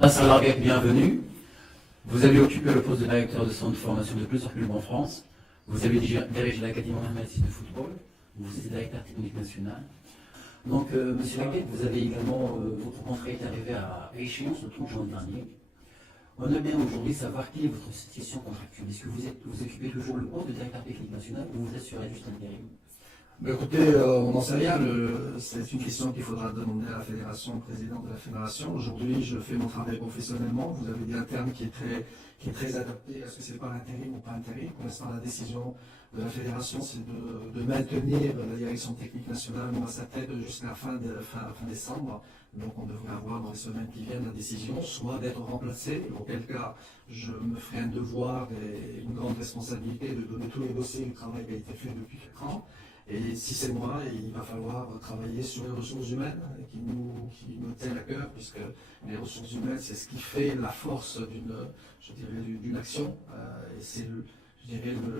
Nasser Larguet, bienvenue. Vous avez occupé le poste de directeur de centre de formation de plusieurs clubs en France. Vous avez dirigé l'Académie Mohamed VI de football. Vous êtes directeur technique national. Donc, Monsieur Larguet, vous avez également, votre contrat est arrivé à échéance le 30 juin dernier. On aimerait bien aujourd'hui savoir quelle est votre situation contractuelle. Est-ce que vous occupez toujours le poste de directeur technique national ou vous assurez juste intérim? Écoutez, on n'en sait rien. C'est une question qu'il faudra demander à la fédération, au président de la fédération. Aujourd'hui, je fais mon travail professionnellement. Vous avez dit un terme qui est très adapté. Est-ce que c'est pas l'intérim ou pas intérim? Pour l'instant, la décision de la fédération, c'est de maintenir la direction technique nationale à sa tête jusqu'à fin décembre. Donc, on devrait avoir dans les semaines qui viennent la décision, soit d'être remplacé, auquel cas, je me ferai un devoir et une grande responsabilité de donner tous les dossiers du travail qui a été fait depuis 4 ans. Et si c'est moi, il va falloir travailler sur les ressources humaines qui nous tiennent à cœur, puisque les ressources humaines, c'est ce qui fait la force d'une action, et c'est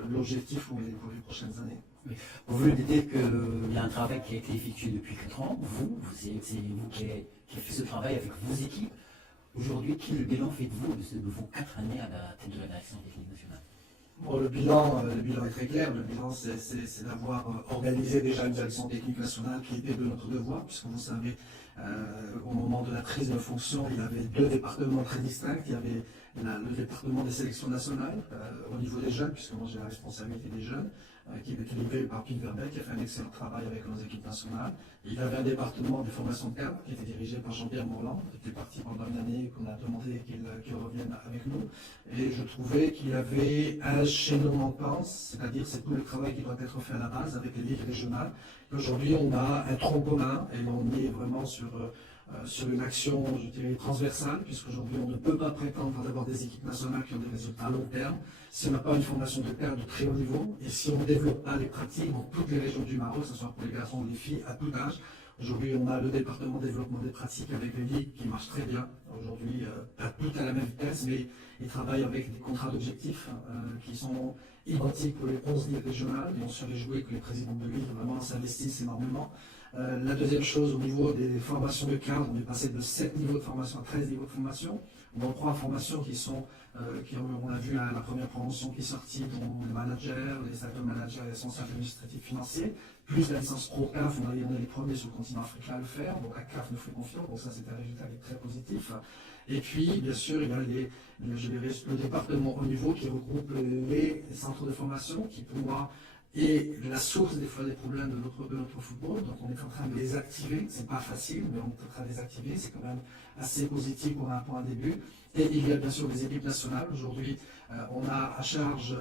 l'objectif pour les prochaines années. Oui. Vous voulez dire qu'il y a un travail qui a été effectué depuis 4 ans. C'est vous qui avez fait ce travail avec vos équipes. Aujourd'hui, quel bilan faites-vous de vos 4 années à la tête de la direction technique nationale? Bon, le bilan est très clair. Le bilan, c'est d'avoir organisé déjà une direction technique nationale qui était de notre devoir, puisque vous savez, au moment de la prise de fonction, il y avait 2 départements très distincts. Il y avait le département des sélections nationales au niveau des jeunes, puisque moi j'ai la responsabilité des jeunes, qui est délivré par Pete Verbeek, qui a fait un excellent travail avec nos équipes nationales. Il y avait un département des formations de cadre qui était dirigé par Jean-Pierre Morland, qui était parti pendant une année, qu'on a demandé qu'il revienne avec nous. Et je trouvais qu'il y avait un chaînon manquant, c'est-à-dire c'est tout le travail qui doit être fait à la base avec les ligues régionales. Aujourd'hui, on a un tronc commun et on est vraiment sur une action, je dirais, transversale, puisqu'aujourd'hui, on ne peut pas prétendre d'avoir des équipes nationales qui ont des résultats à long terme si on n'a pas une formation de terre de très haut niveau et si on ne développe pas les pratiques dans toutes les régions du Maroc, que ce soit pour les garçons ou les filles, à tout âge. Aujourd'hui, on a le département développement des pratiques avec les ligues qui marchent très bien. Aujourd'hui, pas toutes à la même vitesse, mais ils travaillent avec des contrats d'objectifs qui sont identiques pour les 11 ligues régionales et on se réjouit que les présidents de ligue vraiment s'investissent énormément. La deuxième chose, au niveau des formations de cadre, on est passé de 7 niveaux de formation à 13 niveaux de formation, dont 3 formations on a vu la première promotion qui est sortie, dont les managers, les acteurs managers et les responsables administratifs financiers, plus la licence pro CAF, on est les premiers sur le continent africain à le faire, donc la CAF nous fait confiance, donc ça c'est un résultat qui est très positif. Et puis, bien sûr, il y a le département au niveau qui regroupe les centres de formation, qui pour moi est la source des fois des problèmes de notre football. Donc on est en train de les activer, c'est pas facile, mais on est en train de les activer, c'est quand même assez positif pour un début. Et il y a bien sûr des équipes nationales. Aujourd'hui, on a à charge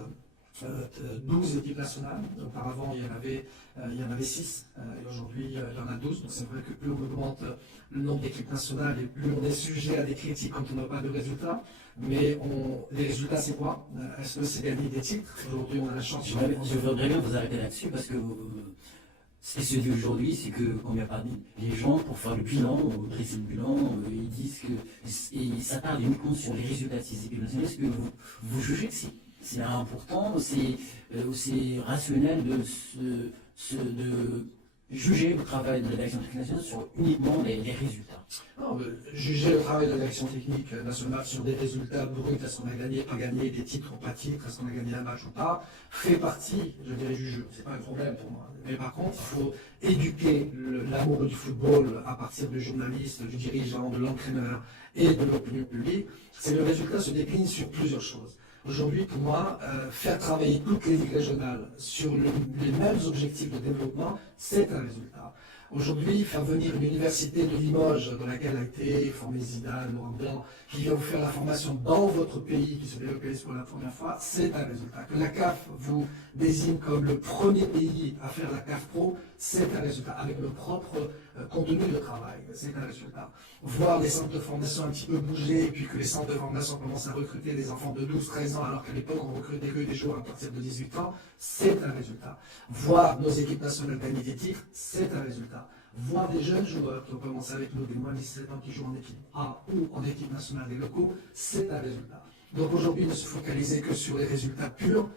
12 équipes nationales. Auparavant, il y en avait 6, et aujourd'hui, il y en a 12. Donc c'est vrai que plus on augmente le nombre d'équipes nationales et plus on est sujet à des critiques quand on n'a pas de résultats. Mais les résultats, c'est quoi? Est-ce que c'est gagner des titres? Aujourd'hui, on a la chance. Je voudrais bien vous arrêter là-dessus parce que ce qui se dit aujourd'hui, c'est que quand il n'y a pas les gens, pour faire le bilan, dresser le bilan, ils disent que ils s'attardent uniquement sur les résultats de ces équipes nationales. Est-ce que vous jugez que c'est important, c'est rationnel de juger le travail de la direction technique nationale sur uniquement les résultats? Non, juger le travail de la direction technique nationale sur des résultats bruts, est-ce qu'on a gagné, pas gagné, des titres ou pas titres, est-ce qu'on a gagné un match ou pas, fait partie, je dirais, du jeu. C'est pas un problème pour moi. Mais par contre, il faut éduquer l'amour du football à partir du journaliste, du dirigeant, de l'entraîneur et de l'opinion publique. C'est le résultat se décline sur plusieurs choses. Aujourd'hui, pour moi, faire travailler toutes les ligues régionales sur les mêmes objectifs de développement, c'est un résultat. Aujourd'hui, faire venir une université de Limoges, dans laquelle a été formé Zidane, Laurent Blanc, qui vient vous faire la formation dans votre pays, qui se délocalise pour la première fois, c'est un résultat. Que la CAF vous désigne comme le premier pays à faire la CAF Pro, c'est un résultat. Avec le propre contenu de travail, c'est un résultat. Voir les centres de formation un petit peu bouger, et puis que les centres de formation commencent à recruter des enfants de 12-13 ans, alors qu'à l'époque on recrutait que des joueurs à partir de 18 ans, c'est un résultat. Voir nos équipes nationales gagner des titres, c'est un résultat. Voir des jeunes joueurs qui ont commencé avec nous, des moins de 17 ans qui jouent en équipe A ou en équipe nationale des locaux, c'est un résultat. Donc aujourd'hui, ne se focaliser que sur les résultats purs,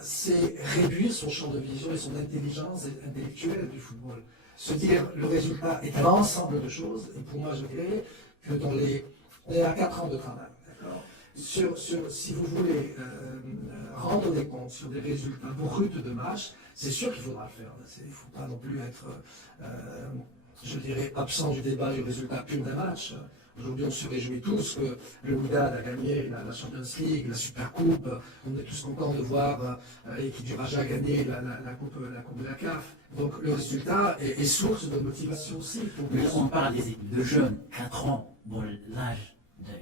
c'est réduire son champ de vision et son intelligence intellectuelle du football. Se dire le résultat est un ensemble de choses, et pour moi je dirais que dans les On est à 4 ans de travail. D'accord. Si vous voulez rendre des comptes sur des résultats bruts de match, c'est sûr qu'il faudra le faire. Il ne faut pas non plus être, je dirais, absent du débat du résultat pur d'un match. Aujourd'hui, on se réjouit tous que le Wydad a gagné la Champions League, la Super Coupe. On est tous contents de voir l'équipe du Raja gagner la coupe de la CAF. Donc le résultat est source de motivation aussi. Mais on parle des équipes de jeunes, 4 ans. Bon, l'âge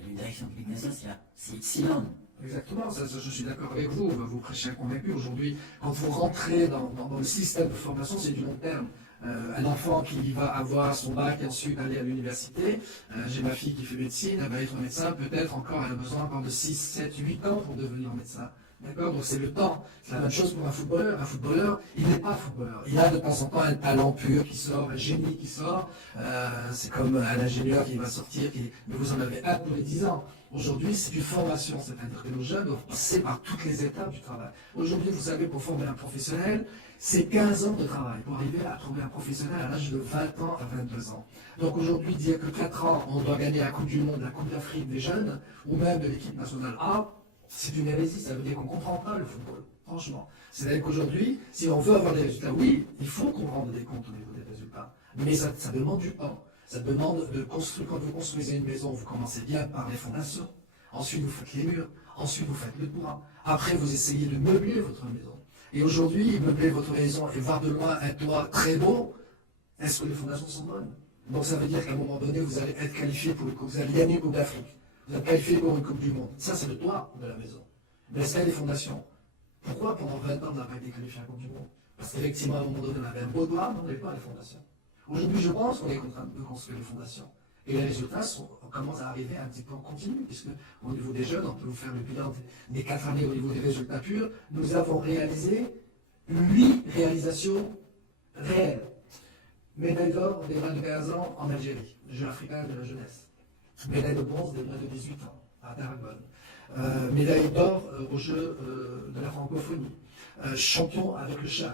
d'une direction de Ligue nationale, c'est excellent. Exactement, ça, je suis d'accord avec vous. Vous prêchez un convaincu. Aujourd'hui, quand vous rentrez dans le système de formation, c'est du long terme. Un enfant qui va avoir son bac et ensuite aller à l'université, j'ai ma fille qui fait médecine, elle va être médecin, peut-être encore, elle a besoin encore de 6, 7, 8 ans pour devenir médecin. D'accord. Donc c'est le temps. C'est la même chose pour un footballeur. Un footballeur, il n'est pas footballeur. Il a de temps en temps un talent pur qui sort, un génie qui sort. C'est comme un ingénieur qui va sortir, mais vous en avez un tous les 10 ans. Aujourd'hui, c'est une formation, c'est-à-dire que nos jeunes doivent passer par toutes les étapes du travail. Aujourd'hui, vous savez, pour former un professionnel, c'est 15 ans de travail pour arriver à trouver un professionnel à l'âge de 20 ans à 22 ans. Donc aujourd'hui, dire que 4 ans, on doit gagner la Coupe du Monde, la Coupe d'Afrique des jeunes, ou même de l'équipe nationale A, c'est une hérésie, ça veut dire qu'on ne comprend pas le football, franchement. C'est-à-dire qu'aujourd'hui, si on veut avoir des résultats, oui, il faut qu'on rende des comptes au niveau des résultats, mais ça demande du temps. Ça demande de construire, quand vous construisez une maison, vous commencez bien par les fondations, ensuite vous faites les murs, ensuite vous faites le toit, après vous essayez de meubler votre maison. Et aujourd'hui, meubler votre maison et voir de loin un toit très beau, est-ce que les fondations sont bonnes? Donc ça veut dire qu'à un moment donné, vous allez être qualifié pour une coupe, vous allez gagner une Coupe d'Afrique. Vous êtes qualifié pour une Coupe du Monde. Ça, c'est le toit de la maison. Mais est-ce qu'il y a des fondations? Pourquoi pendant 20 ans, on n'a pas été qualifié à la Coupe du Monde? Parce qu'effectivement, à un moment donné, on avait un beau toit, mais on n'avait pas les fondations. Aujourd'hui, je pense qu'on est en train de construire les fondations. Et les résultats commencent à arriver un petit peu en continu, puisque au niveau des jeunes, on peut vous faire le bilan des 4 années au niveau des résultats purs. Nous avons réalisé 8 réalisations réelles. Médaille d'or des moins de 15 ans en Algérie, Jeux africains de la jeunesse. Médaille de bronze des moins de 18 ans à Tarragone. Médaille d'or aux Jeux de la francophonie. Champion avec le CHAN.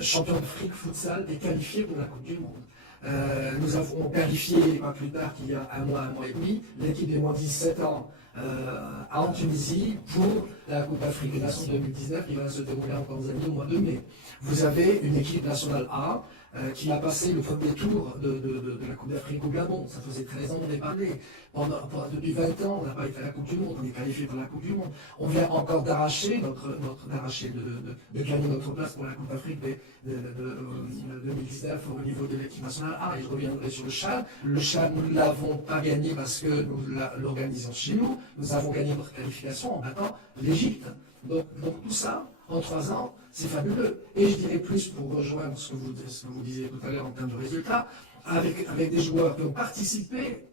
Champion d'Afrique futsal et qualifié pour la Coupe du Monde. Nous avons qualifié, pas plus tard qu'il y a un mois et demi, l'équipe des moins de 17 ans en Tunisie pour la Coupe d'Afrique des Nations 2019 qui va se dérouler en Tanzanie au mois de mai. Vous avez une équipe nationale A qui a passé le premier tour de la Coupe d'Afrique au Gabon. Ça faisait 13 ans qu'on est parlé. Depuis 20 ans, on n'a pas été à la Coupe du Monde, on est qualifié pour la Coupe du Monde. On vient encore d'arracher de gagner notre place pour la Coupe d'Afrique de 2019 au niveau de l'équipe nationale A. Et je reviendrai sur le CHAN. Le CHAN, nous ne l'avons pas gagné parce que nous l'organisons chez nous. Nous avons gagné notre qualification en battant l'Égypte. Donc tout ça, en 3 ans, c'est fabuleux. Et je dirais plus pour rejoindre ce que vous disiez tout à l'heure en termes de résultats, avec des joueurs qui ont participé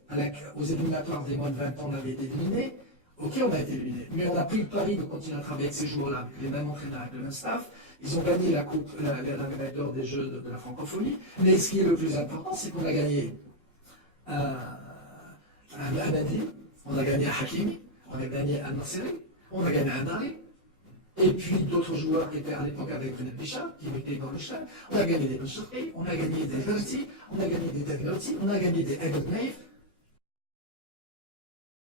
aux éliminatoires des moins de 20 ans, on avait été éliminés. Ok, on a été éliminés, mais on a pris le pari de continuer à travailler avec ces joueurs-là, avec les mêmes entraîneurs, avec le même staff. Ils ont gagné la médaille d'or des Jeux de la francophonie. Mais ce qui est le plus important, c'est qu'on a gagné un Hamadi, on a gagné un Hakimi, on a gagné un Nasseri, on a gagné un Dari. Et puis d'autres joueurs qui étaient à l'époque avec René Bichard, qui étaient dans le stade. On a gagné des Boucheri, on a gagné des Verti, on a gagné des Tegnotti, on a gagné des Egotneif.